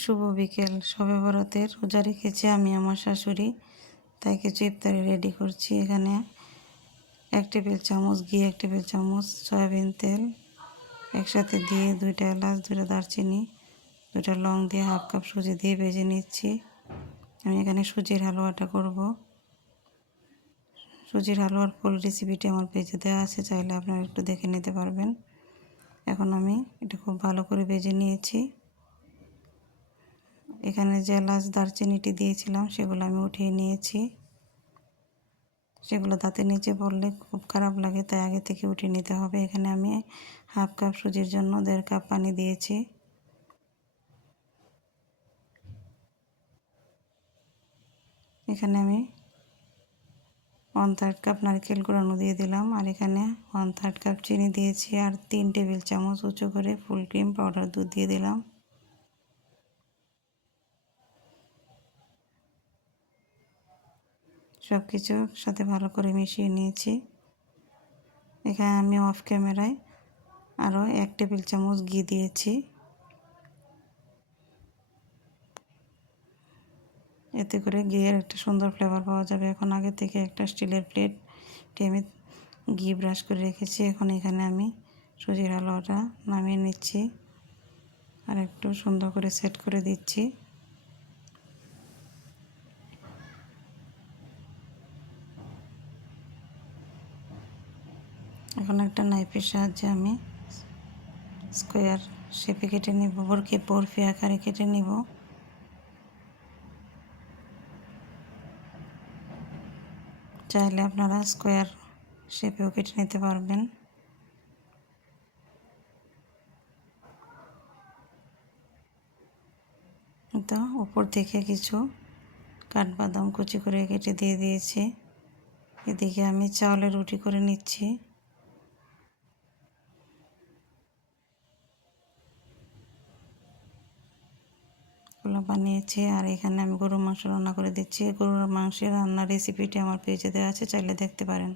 শুভ বিকেল। শবে বরাতের রোজা রেখেছি আমি আমার শাশুড়ি, তাই কিছু ইফতারি রেডি করছি। এখানে 1 টেবিল চামচ ঘি, 1 টেবিল চামচ সয়াবিন তেল একসাথে দিয়ে 2টা এলাচ, 2টা দারচিনি, 2টা লং দিয়ে 1/2 কাপ সুজি দিয়ে ভেজে নিচ্ছি। আমি এখানে সুজির হালুয়াটা করব। সুজির হালুয়ার ফুল রেসিপিটি আমার পেজে দেওয়া আছে, চাইলে আপনারা একটু দেখে নিতে পারবেন। এখন আমি এটা খুব ভালো করে ভেজে নিয়েছি। এখানে যে এলাচ দারচিনিটি দিয়েছিলাম সেগুলো আমি উঠিয়ে নিয়েছি। সেগুলো দাঁতের নিচে পড়লে খুব খারাপ লাগে, তাই আগে থেকে উঠিয়ে নিতে হবে। এখানে আমি 1/2 কাপ সুজির জন্য 1.5 কাপ পানি দিয়েছি। এখানে আমি 1/3 কাপ নারকেল কুড়ানো দিয়ে দিলাম, আর এখানে 1/3 কাপ চিনি দিয়েছি, আর 3 টেবিল চামচ উঁচু করে ফুল ক্রিম পাউডার দুধ দিয়ে দিলাম। সব কিছু সাথে ভালো করে মিশিয়ে নিয়েছি। এখানে আমি অফ ক্যামেরায় আরও 1 টেবিল চামচ ঘি দিয়েছি। এতে করে ঘিয়ের একটা সুন্দর ফ্লেভার পাওয়া যাবে। এখন আগে থেকে একটা স্টিলের প্লেটে আমি ঘি ব্রাশ করে রেখেছি। এখন এখানে আমি সুজির হালুয়াটা নামিয়ে নিচ্ছি আর একটু সুন্দর করে সেট করে দিচ্ছি। এখন একটা নাইফের সাহায্যে আমি স্কোয়ার শেপে কেটে নেব, বরফি আকারে কেটে নেব। চাইলে আপনারা স্কোয়ার শেপেও কেটে নিতে পারবেন। তো উপর থেকে কিছু কাঠবাদাম কুচি করে কেটে দিয়ে দিয়েছি। এদিকে আমি চাউলের রুটি করে নিচ্ছি। গুলো বানিয়েছি, আর এখানে আমি গরুর মাংস রান্না করে দিচ্ছি। গরুর মাংসের রান্নার রেসিপিটি আমার পেজে দেওয়া আছে, চাইলে দেখতে পারেন।